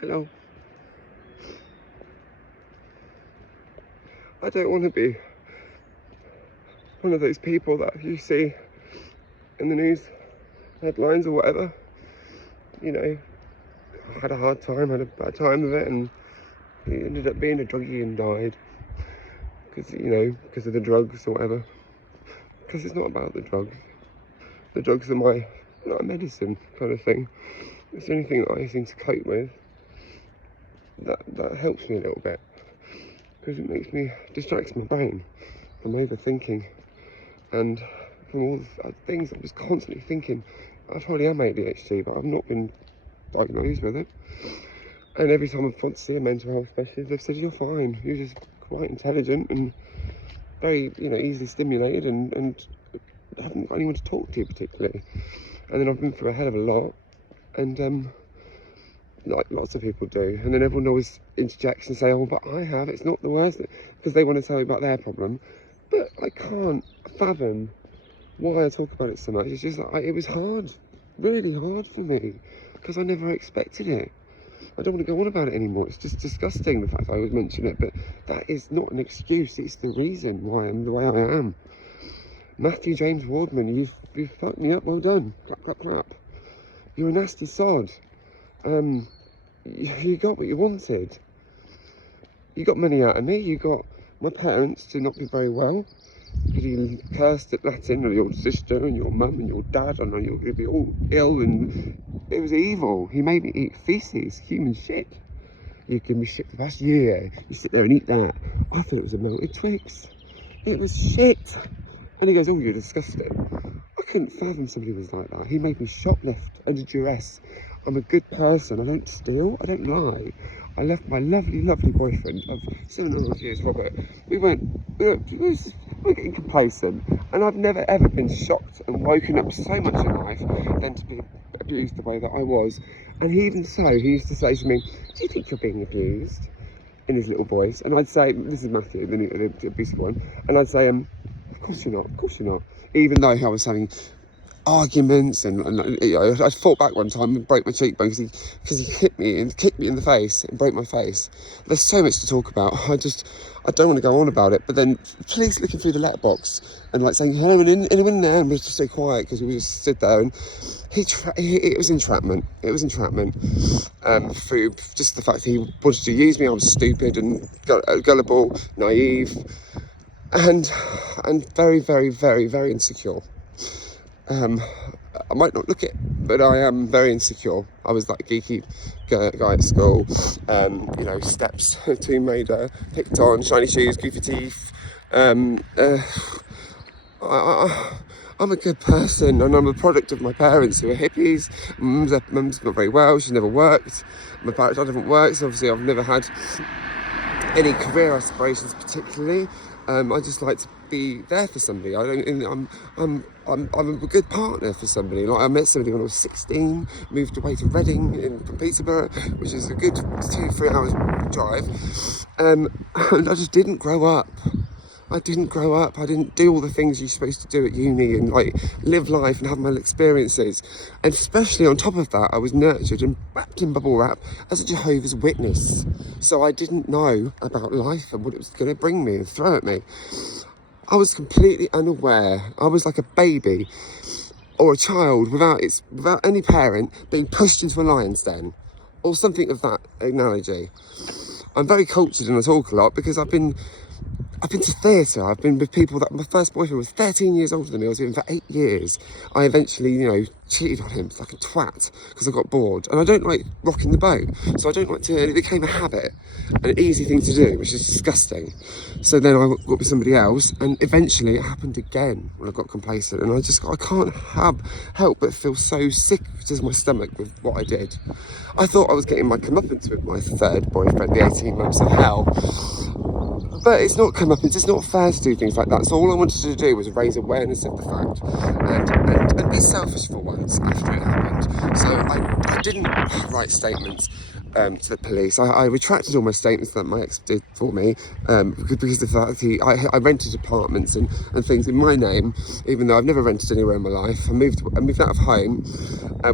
Hello. I don't want to be one of those people that you see in the news headlines or whatever. You know, I had a hard time, had a bad time of it, and he ended up being a druggie and died because, you know, because of the drugs or whatever. Because it's not about the drugs. The drugs are my medicine kind of thing. It's the only thing that I seem to cope with. That helps me a little bit because it distracts my brain from overthinking and from all the things I'm just constantly thinking. I probably am ADHD, but I've not been diagnosed with it. And every time I've gone to see a mental health specialist, they've said, you're fine, you're just quite intelligent and very, you know, easily stimulated and haven't got anyone to talk to particularly. And then I've been through a hell of a lot, and like lots of people do, and then everyone always interjects and say, oh, but I have, it's not the worst, because they want to tell me about their problem. But I can't fathom why I talk about it so much. It's just like, it was hard, really hard for me, because I never expected it. I don't want to go on about it anymore. It's just disgusting, the fact that I would mention it, but that is not an excuse. It's the reason why I'm the way I am. Matthew James Wardman, you've fucked me up. Well done. Clap, clap, clap. You're a nasty sod. You got what you wanted. You got money out of me. You got my parents to not be very well. You cursed at Latin, or your sister and your mum and your dad. I know you're going to be all ill, and it was evil. He made me eat feces, human shit. You give me shit for the past year. You sit there and eat that. I thought it was a melted Twix. It was shit. And he goes, oh, you're disgusting. I couldn't fathom somebody was like that. He made me shoplift under duress. I'm a good person. I don't steal. I don't lie. I left my lovely, lovely boyfriend of 7.5 years, Robert. We were getting complacent, and I've never ever been shocked and woken up so much in life than to be abused the way that I was. And he used to say to me, do you think you're being abused? In his little voice. And I'd say, this is Matthew, the abusive one, and I'd say, of course you're not, of course you're not. Even though I was having arguments and you know, I fought back one time and broke my cheekbone because he hit me and kicked me in the face and broke my face. There's so much to talk about. I don't want to go on about it, but then police looking through the letterbox and like saying, hello, anyone there? And we just stay quiet because we just stood there, and it was entrapment. It was entrapment through just the fact that he wanted to use me. I was stupid and gullible, naive, and very, very, very, very insecure. I might not look it, but I am very insecure. I was that geeky guy at school, you know, steps, team maider, picked on, shiny shoes, goofy teeth. I'm a good person, and I'm a product of my parents who are hippies. Mum's not very well, she's never worked. My parents haven't worked, so obviously I've never had any career aspirations particularly. I just like to be there for somebody. I'm a good partner for somebody. Like, I met somebody when I was 16, moved away to Reading from Peterborough, which is a good 2-3 hours drive, and I just didn't grow up. I didn't grow up. I didn't do all the things you're supposed to do at uni and like live life and have my experiences. And especially on top of that, I was nurtured and wrapped in bubble wrap as a Jehovah's Witness. So I didn't know about life and what it was going to bring me and throw at me. I was completely unaware. I was like a baby or a child without any parent being pushed into a lion's den or something of that analogy. I'm very cultured and I talk a lot because I've been to theatre. I've been with people that my first boyfriend was 13 years older than me. I was with him for 8 years. I eventually, you know, cheated on him like a twat because I got bored. And I don't like rocking the boat. So I don't like to, and it became a habit and an easy thing to do, which is disgusting. So then I got with somebody else, and eventually it happened again when I got complacent. And I can't help but feel so sick to my stomach with what I did. I thought I was getting my comeuppance with my third boyfriend, the 18 months of hell. But it's not comeuppance, it's not fair to do things like that. So all I wanted to do was raise awareness of the fact and be selfish for once after it happened. So I didn't write statements to the police. I retracted all my statements that my ex did for me, because of the fact I rented apartments and things in my name, even though I've never rented anywhere in my life. I moved out of home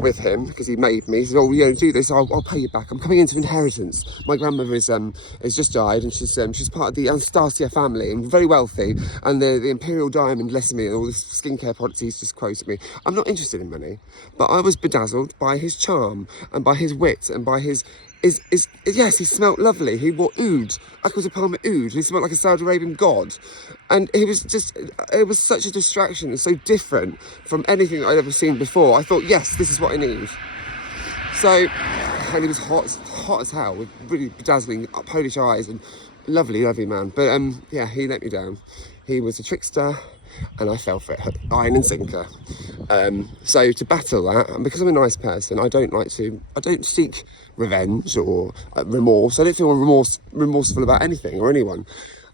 with him because he made me. He said, "Oh, do this. I'll pay you back. I'm coming into inheritance. My grandmother is just died, and she's part of the Anastasia family and very wealthy. And the Imperial Diamond blessed me, and all this skincare products he's just quoted me. I'm not interested in money, but I was bedazzled by his charm and by his wit and by his." Yes, he smelled lovely. He wore oud, Akos Palmer oud. He smelled like a Saudi Arabian god. And it was such a distraction and so different from anything that I'd ever seen before. I thought, yes, this is what I need. So, and he was hot as hell, with really bedazzling Polish eyes and lovely, lovely man. But yeah, he let me down. He was a trickster, and I fell for it, iron and sinker. So to battle that, and because I'm a nice person, I don't seek revenge or remorse. I don't feel remorseful about anything or anyone.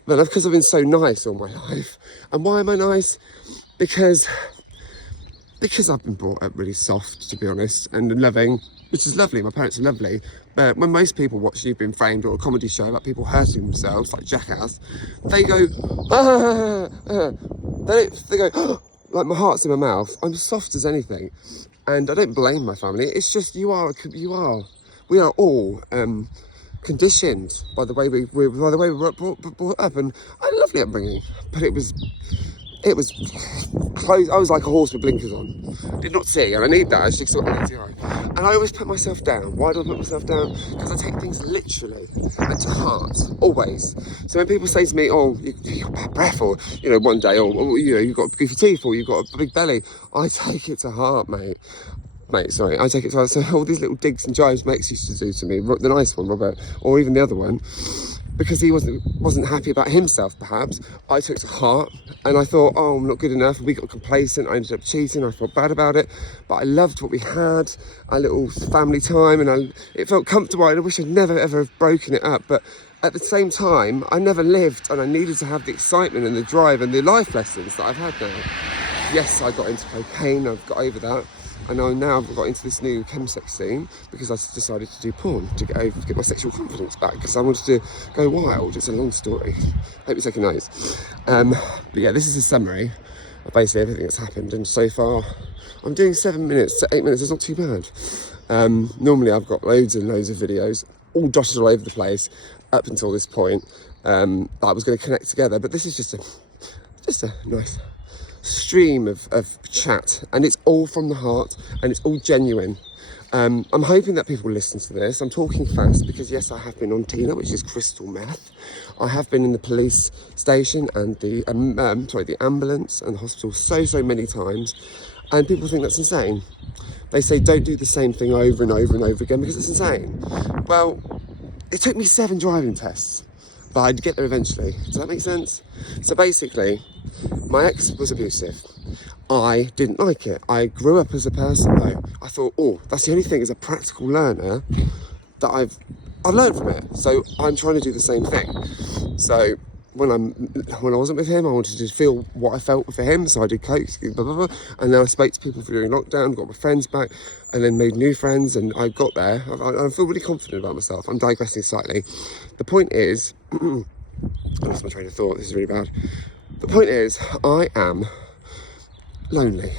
But because I've been so nice all my life. And why am I nice? Because I've been brought up really soft, to be honest, and loving, which is lovely. My parents are lovely. But when most people watch You've Been Framed or a comedy show about people hurting themselves, like Jackass, they go, they go, like my heart's in my mouth. I'm soft as anything. And I don't blame my family. It's just we are all conditioned by the way we were brought up. And I had a lovely upbringing, but it was close. I was like a horse with blinkers on. Did not see, and I need that. I should sort of LGTI. And I always put myself down. Why do I put myself down? Because I take things literally and to heart, always. So when people say to me, "Oh, you got bad breath," or one day, "Oh, you've got goofy teeth," or "You've got a big belly," I take it to heart, mate. Sorry, I take it to heart. So all these little digs and jibes mates used to do to me, the nice one, Robert, or even the other one, because he wasn't happy about himself, perhaps, I took to heart, and I thought, oh, I'm not good enough. We got complacent. I ended up cheating. I felt bad about it, but I loved what we had, our little family time, and it felt comfortable. I wish I'd never ever have broken it up, but at the same time, I never lived, and I needed to have the excitement and the drive and the life lessons that I've had now. Yes, I got into cocaine. I've got over that. And now I've got into this new chemsex scene because I decided to do porn to get my sexual confidence back, because I wanted to go wild. It's a long story. Hope you're taking notes. But yeah, this is a summary of basically everything that's happened. And so far, I'm doing 7 minutes to 8 minutes. It's not too bad. Normally, I've got loads and loads of videos, all dotted all over the place up until this point, that I was going to connect together. But this is just a nice stream of chat, and it's all from the heart, and it's all genuine. I'm hoping that people listen to this. I'm talking fast because yes, I have been on Tina, which is crystal meth. I have been in the police station and the ambulance and the hospital so many times, and people think that's insane. They say don't do the same thing over and over and over again because it's insane. Well, it took me 7 driving tests, but I'd get there eventually. Does that make sense? So basically, my ex was abusive. I didn't like it. I grew up as a person though. I thought, oh, that's the only thing as a practical learner that I've learned from it. So I'm trying to do the same thing. So when I wasn't with him, I wanted to feel what I felt for him. So I did coke, blah, blah, blah. And then I spoke to people during lockdown, got my friends back, and then made new friends. And I got there. I feel really confident about myself. I'm digressing slightly. The point is, I lost my train of thought. This is really bad. The point is, I am lonely.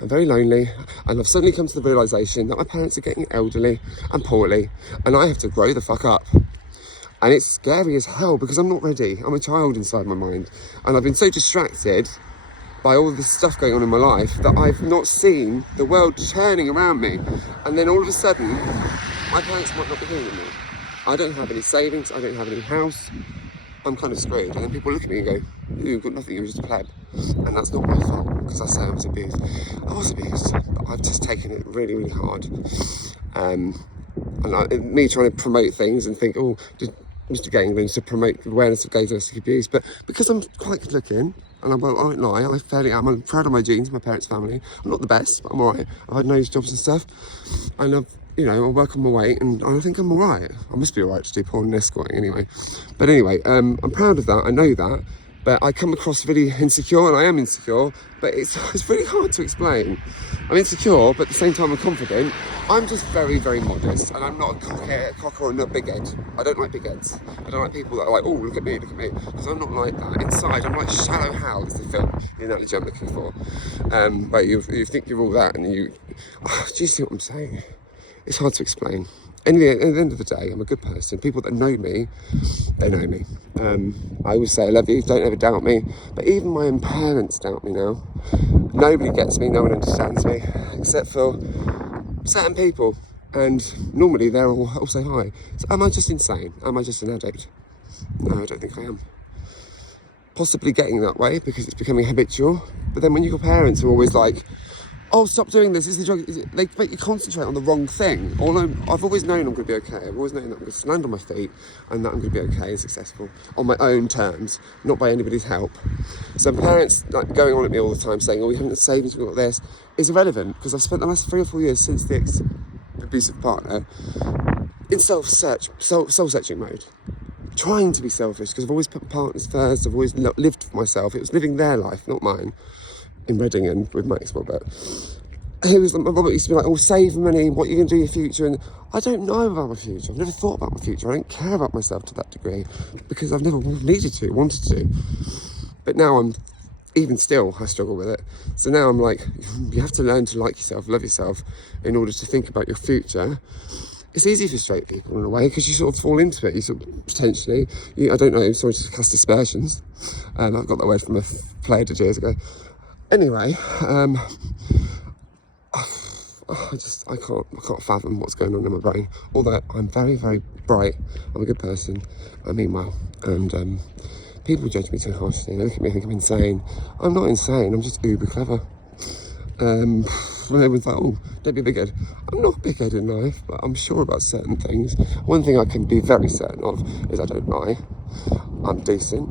I'm very lonely, and I've suddenly come to the realisation that my parents are getting elderly and poorly, and I have to grow the fuck up. And it's scary as hell because I'm not ready. I'm a child inside my mind, and I've been so distracted by all this stuff going on in my life that I've not seen the world turning around me. And then all of a sudden, my parents might not be here with me. I don't have any savings, I don't have any house. I'm kind of screwed. And then people look at me and go, you've got nothing, you're just a pleb. And that's not my fault, because I say I was abused. I was abused, but I've just taken it really, really hard. Me trying to promote things and think, oh, Mr. Gangland to promote awareness of gay domestic abuse. But because I'm quite good looking, and I won't lie, I fairly am. I'm proud of my genes, my parents' family. I'm not the best, but I'm alright. I've had nose jobs and stuff. And I work on my weight, and I think I'm alright. I must be alright to do porn and escorting anyway. But anyway, I'm proud of that. I know that. But I come across really insecure, and I am insecure, but it's really hard to explain. I'm insecure, but at the same time I'm confident. I'm just very, very modest, and I'm not a cocker or a big head. I don't like big heads. I don't like people that are like, oh, look at me, because I'm not like that. Inside, I'm like Shallow Hal, is the film, the analogy I'm looking for. But you think you're all that, and do you see what I'm saying? It's hard to explain. Anyway, at the end of the day, I'm a good person. People that know me, they know me. I always say I love you, don't ever doubt me. But even my own parents doubt me now. Nobody gets me, no one understands me, except for certain people. And normally they'll all say hi. So am I just insane? Am I just an addict? No, I don't think I am. Possibly getting that way because it's becoming habitual. But then when you've got parents who are always like, oh, stop doing this, is the drug, they make you concentrate on the wrong thing. I've always known I'm going to be okay. I've always known that I'm going to stand on my feet and that I'm going to be okay and successful on my own terms, not by anybody's help. So parents like going on at me all the time saying, oh, we haven't got savings, we've got this, is irrelevant because I've spent the last 3 or 4 years since the ex-abusive partner in soul-searching mode. Trying to be selfish because I've always put partners first, I've always lived for myself. It was living their life, not mine. In Reading and with Maxwell, but my mum used to be like, oh, save money, what are you going to do in your future? And I don't know about my future. I've never thought about my future. I don't care about myself to that degree because I've never wanted to. But now even still, I struggle with it. So now I'm like, you have to learn to like yourself, love yourself in order to think about your future. It's easy for straight people in a way because you sort of fall into it. You sort of potentially, I don't know, sorry to cast aspersions. I got that word from a play I did years ago. Anyway, I can't fathom what's going on in my brain. Although I'm very, very bright, I'm a good person, I mean well, and people judge me too harshly. They look at me and think I'm insane. I'm not insane, I'm just uber clever. When everyone's like, oh, don't be a big head. I'm not a big head in life, but I'm sure about certain things. One thing I can be very certain of is I don't lie. I'm decent,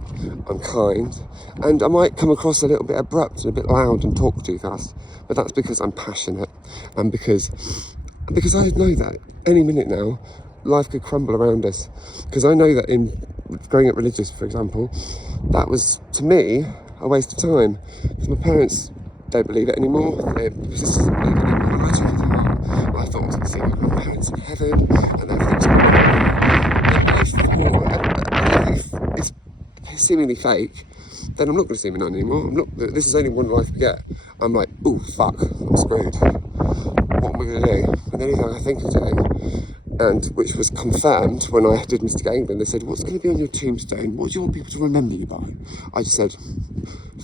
I'm kind, and I might come across a little bit abrupt and a bit loud and talk too fast, but that's because I'm passionate and because I know that any minute now life could crumble around us. Because I know that in growing up religious, for example, that was to me a waste of time because my parents don't believe it anymore. They persistently don't believe it anymore. And I took it to heart. I thought I was going to see my parents in heaven and everything's going to be it's seemingly fake, then I'm not going to see my nan anymore. This is only one life we get. I'm like, oh fuck, I'm screwed. What am I going to do? And the only thing I think of doing, and which was confirmed when I did Mr. England, they said, what's going to be on your tombstone? What do you want people to remember you by? I just said,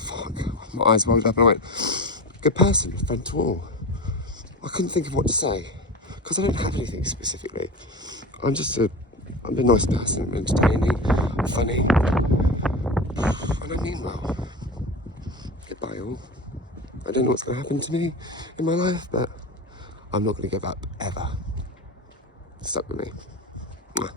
fuck, my eyes rolled up and I went, good person, friend to all. I couldn't think of what to say because I don't have anything specifically. I'm a nice person, I'm entertaining, I'm funny, and I mean well. Goodbye all. I don't know what's going to happen to me in my life, but I'm not going to give up ever. Stuck with me. Mwah.